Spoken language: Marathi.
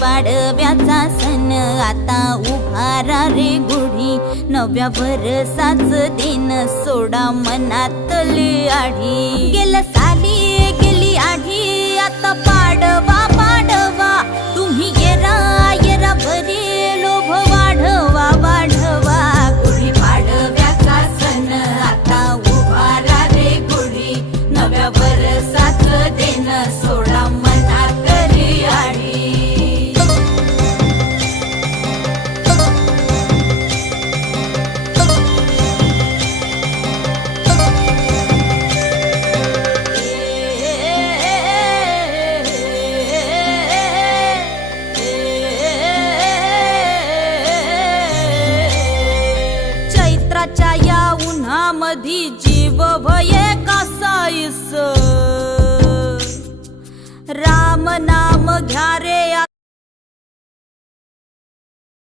पाडव्याचा सण आता उभारा रे गुढी, नव्या वर्षाच दिन सोडा मनातली आढी। गेल्या साली गेली आढी, आता पाडवा पाडवा, तुम्ही येरा येरा भरी लोभ वाढवा वाढवा। गुढी पाडव्याचा सण आता उभारा रे गुढी, नव्या वर्षाच दिन सोडा मनातली आढी। चैत्राच्या या उन्हामधी जीव भये कासाईस, राम नाम घ्या रे